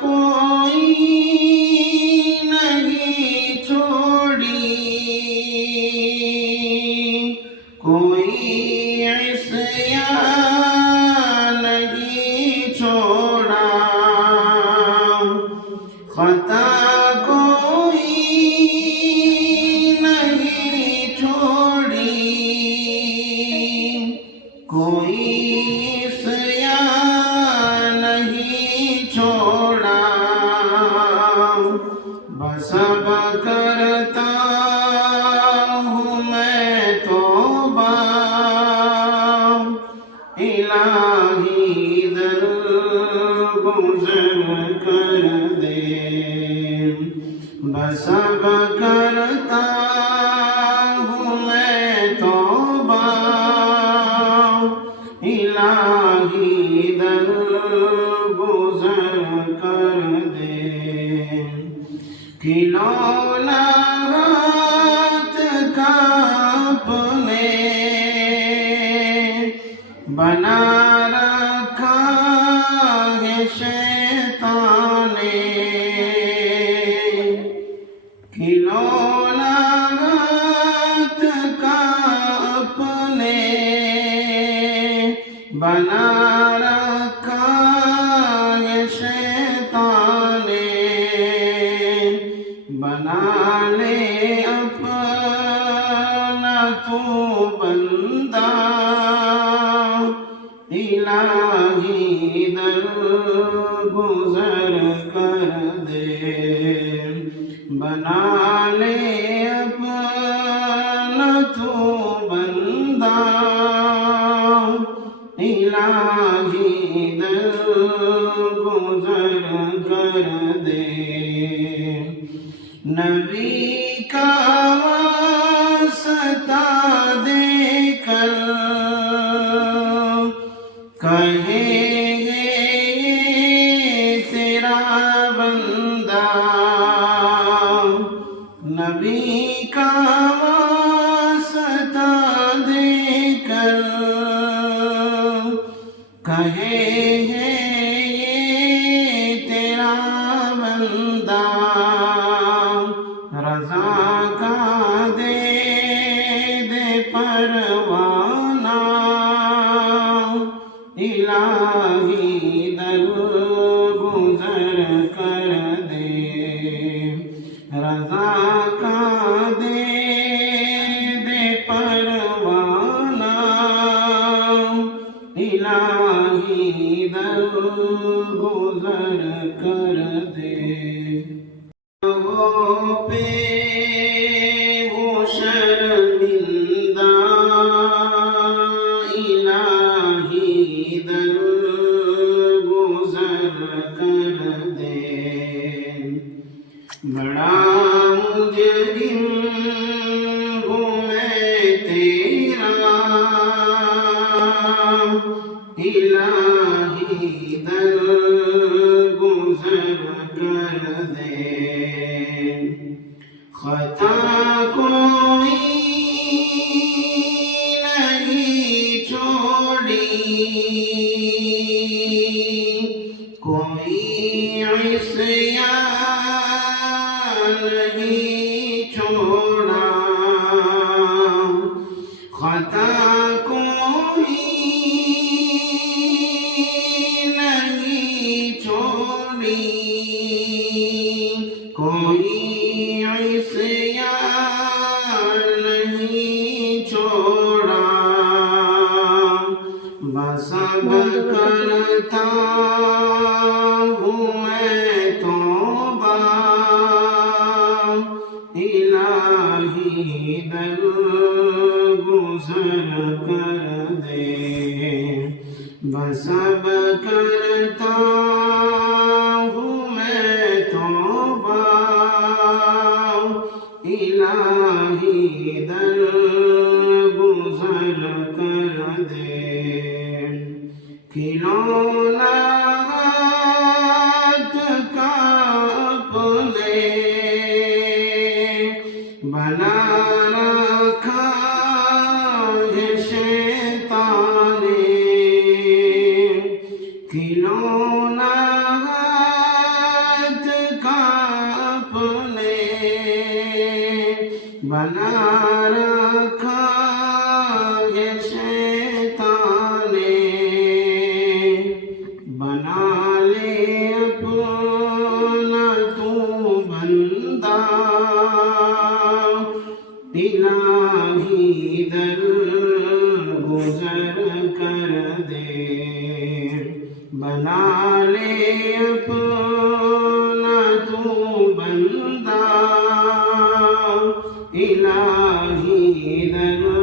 कोई नहीं छोड़ी, कोई ऐसिया नहीं छोड़ा, खता कोई नहीं छोड़ी, कोई ऐसिया नहीं छोड़ा, बस अब करता हूँ मैं तौबा, इलाही दर गुज़र कर दे, बस अब करता हूँ मैं तौबा, इलाही दर गुज़र कर दे, खिलौना हाथ का अपने बना रखा है शैतान ने, खिलौना हाथ का अपने बना रखा है शैतान ने, बना ले अपना तू बंदा, इलाही दर गुज़र कर दे, बना ले अपना तू बंदा, इलाही दर गुज़र कर दे, नबी का वास्ता देकर कहेंगे तेरा बंदा, नबी का वास्ता देकर कहेंगे तेरा बंदा, रज़ा का दे दे परवाना, इलाही दर गुज़र कर दे, रज़ा का दे दे परवाना, इलाही दर गुज़र कर दे, वो पे हो शर्मिंदा, इलाही दर गुज़र कर दे, बड़ा मुजरिम हूँ मैं तेरा, इलाही दर गुज़र कर दे, खता कोई नहीं छोड़ी, कोई ऐसिया नहीं छोड़ा, खता कोई नहीं छोड़ी, कोई ऐसिया नहीं छोड़ा, बस अब करता हूँ मैं तौबा, इलाही दर गुज़र कर दे, बस अब करता हूँ मैं तौबा, इलाही दर गुज़र कर दे, खिलौना हाथ का अपने बना रखा है शैतान ने, खिलौना بنا رکھا ہے شیطان نے بنا لے اپنا تو بندہ الہی در گزر کر دے بنا لے اپنا تو بندہ الہی در